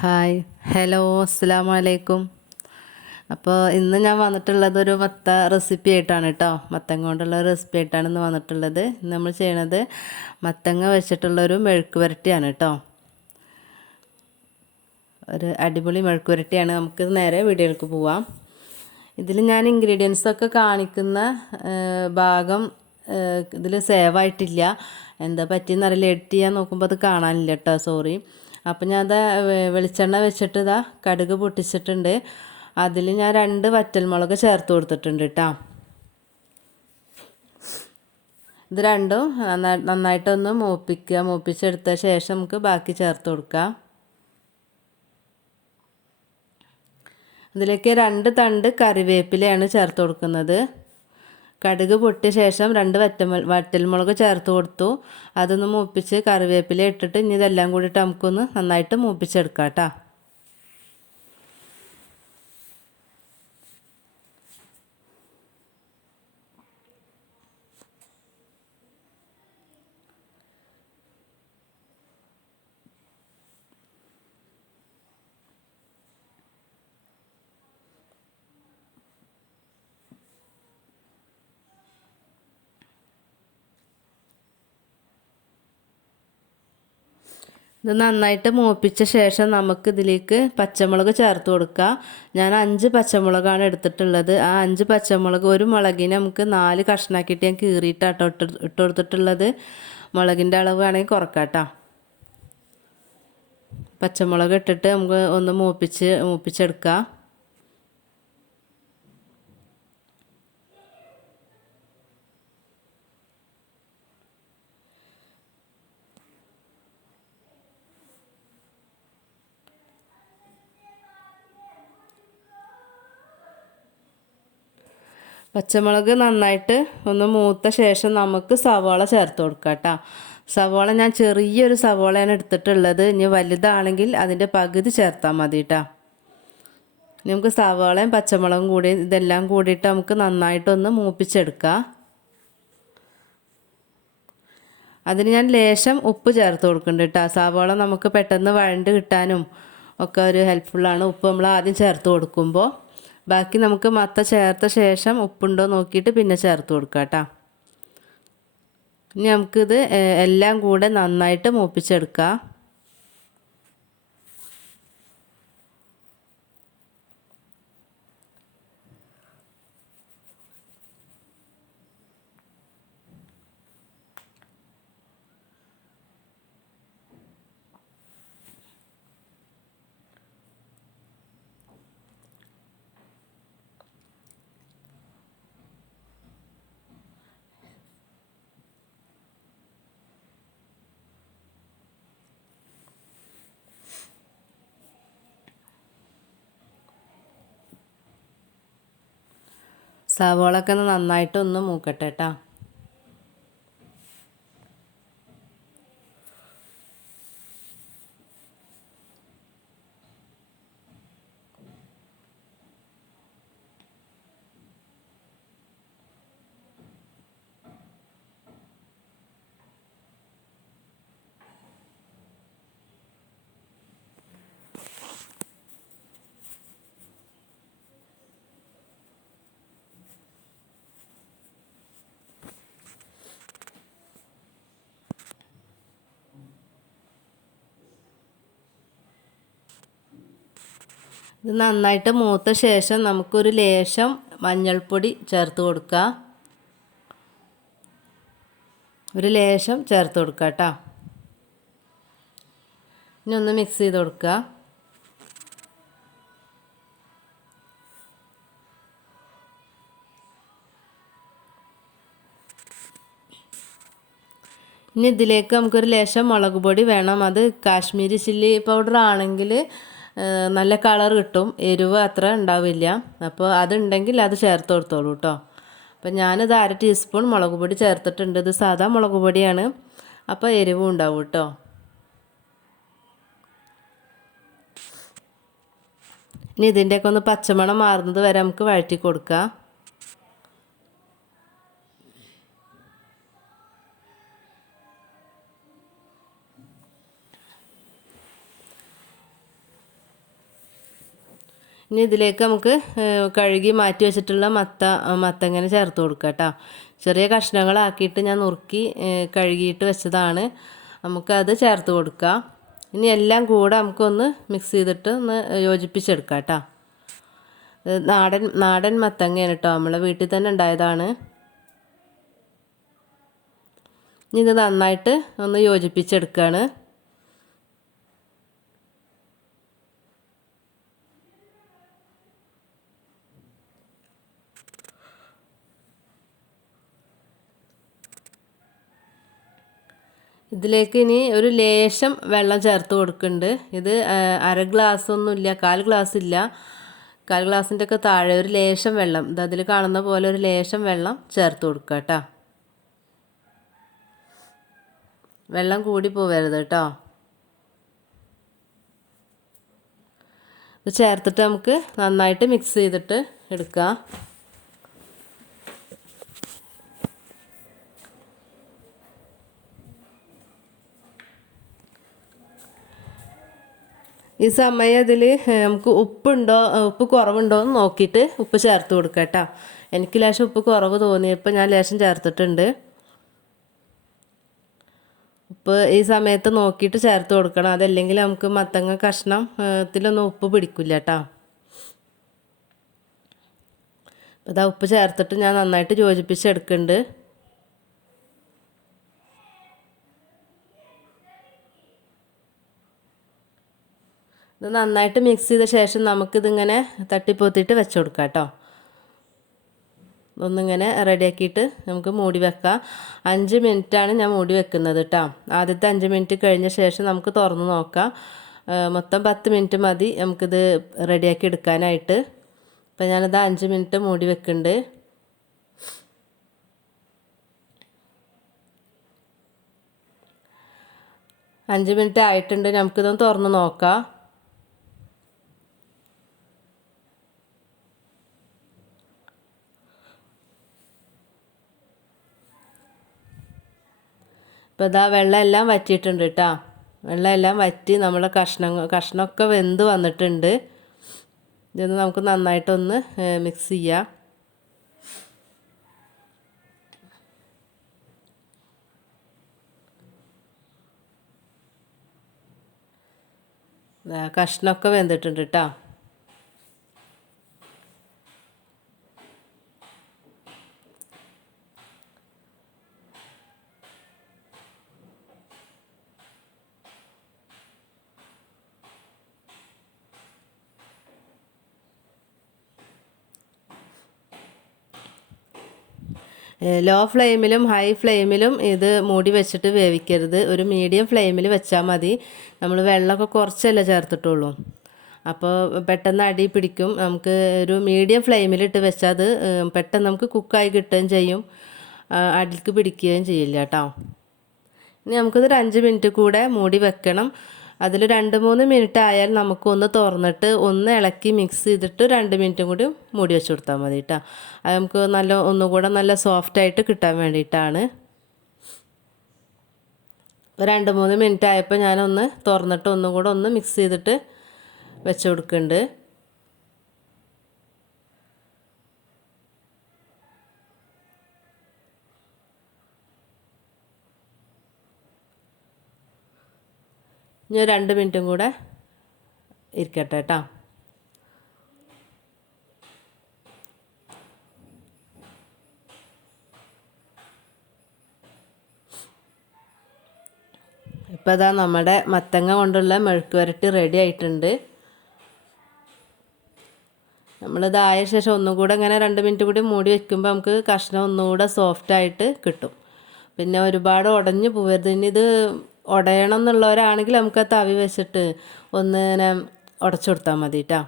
Hi hello അസ്സലാമു അലൈക്കും. അപ്പോൾ ഇന്ന് ഞാൻ വന്നിട്ടുള്ളത് ഒരു മത്ത റെസിപ്പി ആയിട്ടാണ് കേട്ടോ. മത്തങ്ങ കൊണ്ടുള്ള റെസിപ്പി ആയിട്ടാണ് ഇന്ന് വന്നിട്ടുള്ളത്. ഇന്ന് നമ്മൾ ചെയ്യണത് മത്തങ്ങ വെച്ചിട്ടുള്ളൊരു മെഴുക്ക് പുരട്ടിയാണ് കേട്ടോ. ഒരു അടിപൊളി മെഴുക്ക് പുരട്ടിയാണ്. നമുക്ക് നേരെ വീഡിയോയിലേക്ക് പോവാം. ഇതിൽ ഞാൻ ഇൻഗ്രീഡിയൻസൊക്കെ കാണിക്കുന്ന ഭാഗം ഇതിൽ സേവ് ആയിട്ടില്ല. എന്താ പറ്റിയെന്നറിയില്ല, എഡിറ്റ് ചെയ്യാൻ നോക്കുമ്പോൾ അത് കാണാനില്ല കേട്ടോ, സോറി. അപ്പം ഞാൻ വെളിച്ചെണ്ണ വെച്ചിട്ട് കടുക് പൊട്ടിച്ചിട്ടുണ്ട്. അതിൽ ഞാൻ 2 വറ്റൽമുളക് ചേർത്ത് കൊടുത്തിട്ടുണ്ട് കേട്ടോ. ഇത് രണ്ടും നന്നായിട്ടൊന്ന് മൂപ്പിച്ചെടുത്ത ശേഷം നമുക്ക് ബാക്കി ചേർത്ത് കൊടുക്കാം. ഇതിലേക്ക് 2 തണ്ട് കറിവേപ്പിലയാണ് ചേർത്ത് കൊടുക്കുന്നത്. കടുക് പൊട്ടിയ ശേഷം 2 വറ്റൽമുളക് ചേർത്ത് കൊടുത്തു. അതൊന്ന് മൂപ്പിച്ച് കറിവേപ്പില ഇട്ടിട്ട് ഇനി ഇതെല്ലാം കൂടിയിട്ട് നമുക്കൊന്ന് നന്നായിട്ട് മൂപ്പിച്ചെടുക്കാം കേട്ടോ. ഇത് നന്നായിട്ട് മൂപ്പിച്ച ശേഷം നമുക്ക് ഇതിലേക്ക് പച്ചമുളക് ചേർത്ത് കൊടുക്കുക. ഞാൻ 5 പച്ചമുളകാണ് എടുത്തിട്ടുള്ളത്. ആ 5 പച്ചമുളക്, ഒരു മുളകിനെ നമുക്ക് 4 കഷ്ണാക്കിയിട്ട് ഞാൻ കീറിയിട്ടാട്ടോ ഇട്ട് കൊടുത്തിട്ടുള്ളത്. മുളകിൻ്റെ അളവ് വേണമെങ്കിൽ കുറക്കാം കേട്ടോ. പച്ചമുളക് ഇട്ടിട്ട് നമുക്ക് ഒന്ന് മൂപ്പിച്ചെടുക്കാം. പച്ചമുളക് നന്നായിട്ട് ഒന്ന് മൂത്ത ശേഷം നമുക്ക് സവാള ചേർത്ത് കൊടുക്കാം കേട്ടോ. സവാള ഞാൻ ചെറിയൊരു സവാളയാണ് എടുത്തിട്ടുള്ളത്. ഇനി വലുതാണെങ്കിൽ അതിൻ്റെ പകുതി ചേർത്താൽ മതി കേട്ടോ. നമുക്ക് സവാളയും പച്ചമുളകും കൂടി ഇതെല്ലാം കൂടിയിട്ട് നമുക്ക് നന്നായിട്ടൊന്ന് മൂപ്പിച്ചെടുക്കാം. അതിന് ഞാൻ ലേശം ഉപ്പ് ചേർത്ത് കൊടുക്കുന്നുണ്ട് കേട്ടോ. സവാള നമുക്ക് പെട്ടെന്ന് വഴണ്ട് കിട്ടാനും ഒക്കെ ഒരു ഹെൽപ്ഫുള്ളാണ് ഉപ്പ് നമ്മൾ ആദ്യം ചേർത്ത് കൊടുക്കുമ്പോൾ. ബാക്കി നമുക്ക് മത്ത ചേർത്ത ശേഷം ഉപ്പുണ്ടോ നോക്കിയിട്ട് പിന്നെ ചേർത്ത് കൊടുക്കാം കേട്ടോ. ഇനി നമുക്കിത് എല്ലാം കൂടെ നന്നായിട്ട് മൂപ്പിച്ചെടുക്കാം. സവാളയൊക്കെ നന്നായിട്ടൊന്ന് മൂക്കട്ടെ കേട്ടോ. ഇത് നന്നായിട്ട് മൂത്ത ശേഷം നമുക്കൊരു ലേശം മഞ്ഞൾപ്പൊടി ചേർത്ത് കൊടുക്കാം. ഒരു ലേശം ചേർത്ത് കൊടുക്കാം കേട്ടോ. ഇനി ഒന്ന് മിക്സ് ചെയ്ത് കൊടുക്കുക. ഇനി ഇതിലേക്ക് നമുക്കൊരു ലേശം മുളക് പൊടി വേണം. അത് കാശ്മീരി ചില്ലി പൗഡർ ആണെങ്കിൽ നല്ല കളർ കിട്ടും, എരിവ് അത്ര ഉണ്ടാവില്ല. അപ്പോൾ അതുണ്ടെങ്കിൽ അത് ചേർത്ത് കൊടുത്തോളൂ കേട്ടോ. അപ്പോൾ ഞാനിത് 1/2 ടീസ്പൂൺ മുളക് പൊടി ചേർത്തിട്ടുണ്ട്. ഇത് സാധാ മുളക് പൊടിയാണ്, അപ്പോൾ എരിവും ഉണ്ടാവും കേട്ടോ. ഇനി ഇതിൻ്റെയൊക്കെ ഒന്ന് പച്ചമണം മാറുന്നത് വരെ നമുക്ക് വഴറ്റി കൊടുക്കാം. ഇനി ഇതിലേക്ക് നമുക്ക് കഴുകി മാറ്റി വെച്ചിട്ടുള്ള മത്തങ്ങനെ ചേർത്ത് കൊടുക്കാം കേട്ടോ. ചെറിയ കഷ്ണങ്ങളാക്കിയിട്ട് ഞാൻ നുറുക്കി കഴുകിയിട്ട് വെച്ചതാണ്. നമുക്കത് ചേർത്ത് കൊടുക്കാം. ഇനി എല്ലാം കൂടെ നമുക്കൊന്ന് മിക്സ് ചെയ്തിട്ട് ഒന്ന് യോജിപ്പിച്ചെടുക്കാം കേട്ടോ. നാടൻ മത്തങ്ങയാണ് കേട്ടോ, നമ്മളെ വീട്ടിൽ തന്നെ ഉണ്ടായതാണ്. ഇനി ഇത് നന്നായിട്ട് ഒന്ന് യോജിപ്പിച്ചെടുക്കുകയാണ്. ഇതിലേക്ക് ഇനി ഒരു ലേശം വെള്ളം ചേർത്ത് കൊടുക്കുന്നുണ്ട്. ഇത് അര ഗ്ലാസ് ഒന്നുമില്ല, 1/4 ഗ്ലാസ് ഇല്ല, 1/4 ഗ്ലാസിൻ്റെ ഒക്കെ താഴെ ഒരു ലേശം വെള്ളം, ഇത് അതിൽ കാണുന്ന പോലെ ഒരു ലേശം വെള്ളം ചേർത്ത് കൊടുക്കുക കേട്ടോ. വെള്ളം കൂടി പോവരുത് കേട്ടോ. ഇത് ചേർത്തിട്ട് നമുക്ക് നന്നായിട്ട് മിക്സ് ചെയ്തിട്ട് എടുക്കാം. ഈ സമയം ഇതിൽ നമുക്ക് ഉപ്പ് കുറവുണ്ടോ എന്ന് നോക്കിയിട്ട് ഉപ്പ് ചേർത്ത് കൊടുക്കുക കേട്ടോ. എനിക്ക് ലേശം ഉപ്പ് കുറവ് തോന്നിയപ്പോൾ ഞാൻ ലേശം ചേർത്തിട്ടുണ്ട്. ഉപ്പ് ഈ സമയത്ത് നോക്കിയിട്ട് ചേർത്ത് കൊടുക്കണം, അതല്ലെങ്കിൽ നമുക്ക് മത്തങ്ങ കഷ്ണത്തിലൊന്നും ഉപ്പ് പിടിക്കില്ല കേട്ടോ. അപ്പോൾ ഉപ്പ് ചേർത്തിട്ട് ഞാൻ നന്നായിട്ട് യോജിപ്പിച്ചെടുക്കുന്നുണ്ട്. ഇത് നന്നായിട്ട് മിക്സ് ചെയ്ത ശേഷം നമുക്കിതിങ്ങനെ തട്ടിപ്പൊത്തിയിട്ട് വെച്ച് കൊടുക്കാം കേട്ടോ. ഒന്നിങ്ങനെ റെഡിയാക്കിയിട്ട് നമുക്ക് മൂടി വെക്കാം. 5 മിനിറ്റാണ് ഞാൻ മൂടി വെക്കുന്നത് കേട്ടോ. ആദ്യത്തെ 5 മിനിറ്റ് കഴിഞ്ഞ ശേഷം നമുക്ക് തുറന്ന് നോക്കാം. മൊത്തം 10 മിനിറ്റ് മതി നമുക്കിത് റെഡിയാക്കി എടുക്കാനായിട്ട്. അപ്പോൾ ഞാനിത് 5 മിനിറ്റ് മൂടി വെക്കുന്നുണ്ട്. 5 മിനിറ്റ് ആയിട്ടുണ്ട്, നമുക്കിതൊന്ന് തുറന്ന് നോക്കാം. ഇപ്പോൾ ഇതാ വെള്ളം എല്ലാം വറ്റിയിട്ടുണ്ട് കേട്ടോ. വെള്ളം എല്ലാം വറ്റി നമ്മളെ കഷ്ണമൊക്കെ വെന്ത് വന്നിട്ടുണ്ട്. ഇതൊന്ന് നമുക്ക് നന്നായിട്ടൊന്ന് മിക്സ് ചെയ്യാം. കഷ്ണമൊക്കെ വെന്തിട്ടുണ്ട് കേട്ടോ. ലോ ഫ്ലെയിമിലും ഹൈ ഫ്ലെയിമിലും ഇത് മൂടി വെച്ചിട്ട് വേവിക്കരുത്. ഒരു മീഡിയം ഫ്ലെയിമിൽ വെച്ചാൽ മതി. നമ്മൾ വെള്ളമൊക്കെ കുറച്ചല്ലേ ചേർത്തിട്ടുള്ളൂ, അപ്പോൾ പെട്ടെന്ന് അടി പിടിക്കും. നമുക്ക് ഒരു മീഡിയം ഫ്ലെയിമിലിട്ട് വെച്ചാൽ അത് പെട്ടെന്ന് നമുക്ക് കുക്കായി കിട്ടുകയും ചെയ്യും, അടിക്ക് പിടിക്കുകയും ചെയ്യില്ല കേട്ടോ. ഇനി നമുക്കിതൊരു 5 മിനിറ്റ് കൂടെ മൂടി വെക്കണം. അതിൽ 2-3 മിനിറ്റ് ആയാൽ നമുക്കൊന്ന് തുറന്നിട്ട് ഒന്ന് ഇളക്കി മിക്സ് ചെയ്തിട്ട് 2 മിനിറ്റും കൂടി മൂടി വെച്ച് കൊടുത്താൽ മതി കേട്ടോ. അത് നമുക്ക് ഒന്നുകൂടെ നല്ല സോഫ്റ്റായിട്ട് കിട്ടാൻ വേണ്ടിയിട്ടാണ്. 2-3 മിനിറ്റ് ആയപ്പോൾ ഞാനൊന്ന് തുറന്നിട്ട് ഒന്നും കൂടെ ഒന്ന് മിക്സ് ചെയ്തിട്ട് വെച്ച് കൊടുക്കുന്നുണ്ട്. ഇനി 2 മിനിറ്റും കൂടെ ഇരിക്കട്ടെ കേട്ടോ. ഇപ്പോൾ ഇതാ നമ്മുടെ മത്തങ്ങ കൊണ്ടുള്ള മെഴുക്ക് വരട്ടി റെഡി ആയിട്ടുണ്ട്. നമ്മളിതായ ശേഷം ഒന്നും കൂടെ ഇങ്ങനെ 2 മിനിറ്റ് കൂടി മൂടി വയ്ക്കുമ്പോൾ നമുക്ക് കഷ്ണം ഒന്നുകൂടെ സോഫ്റ്റായിട്ട് കിട്ടും. പിന്നെ ഒരുപാട് ഉടഞ്ഞു പോകരുത്. ഇനി ഇത് ഉടയണം എന്നുള്ളവരാണെങ്കിൽ നമുക്ക് ആ തവി വെച്ചിട്ട് ഒന്ന് ഇങ്ങനെ ഉടച്ചു കൊടുത്താൽ മതി കേട്ടോ.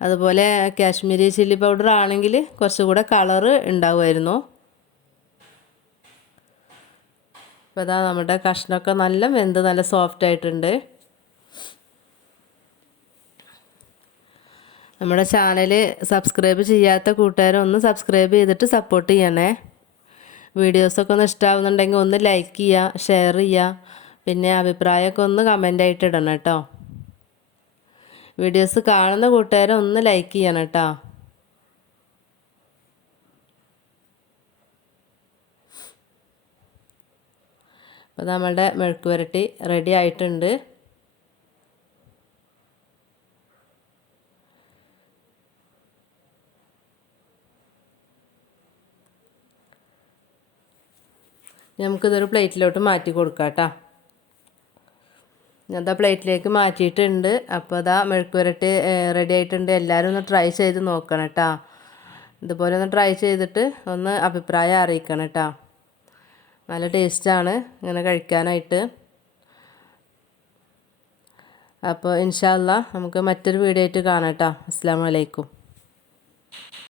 അതുപോലെ കാശ്മീരി ചില്ലി പൗഡർ ആണെങ്കിൽ കുറച്ചുകൂടെ കളറ് ഉണ്ടാവുമായിരുന്നു. അപ്പോൾ അതാ നമ്മുടെ കഷ്ണമൊക്കെ നല്ല വെന്ത് നല്ല സോഫ്റ്റ് ആയിട്ടുണ്ട്. നമ്മുടെ ചാനൽ സബ്സ്ക്രൈബ് ചെയ്യാത്ത കൂട്ടുകാരൊന്ന് സബ്സ്ക്രൈബ് ചെയ്തിട്ട് സപ്പോർട്ട് ചെയ്യണേ. വീഡിയോസൊക്കെ ഒന്ന് ഇഷ്ടമാവുന്നുണ്ടെങ്കിൽ ഒന്ന് ലൈക്ക് ചെയ്യുക, ഷെയർ ചെയ്യുക, പിന്നെ അഭിപ്രായമൊക്കെ ഒന്ന് കമൻ്റായിട്ട് ഇടണം കേട്ടോ. വീഡിയോസ് കാണുന്ന കൂട്ടുകാരെ ഒന്ന് ലൈക്ക് ചെയ്യണം കേട്ടോ. അപ്പോൾ നമ്മളുടെ മെഴുക്ക് പുരട്ടി റെഡി ആയിട്ടുണ്ട്. നമുക്കിതൊരു പ്ലേറ്റിലോട്ട് മാറ്റി കൊടുക്കാം കേട്ടോ. ഞാൻ പ്ലേറ്റിലേക്ക് മാറ്റിയിട്ടുണ്ട്. അപ്പോൾ അതാ മെഴുക്ക് പുരട്ടി റെഡി ആയിട്ടുണ്ട്. എല്ലാവരും ഒന്ന് ട്രൈ ചെയ്ത് നോക്കണം കേട്ടോ. ഇതുപോലെ ഒന്ന് ട്രൈ ചെയ്തിട്ട് ഒന്ന് അഭിപ്രായം അറിയിക്കണം കേട്ടോ. നല്ല ടേസ്റ്റാണ് ഇങ്ങനെ കഴിക്കാനായിട്ട്. അപ്പോൾ ഇൻഷാ അല്ലാ നമുക്ക് മറ്റൊരു വീഡിയോ ആയിട്ട് കാണാം കേട്ടോ. അസ്സലാമു അലൈക്കും.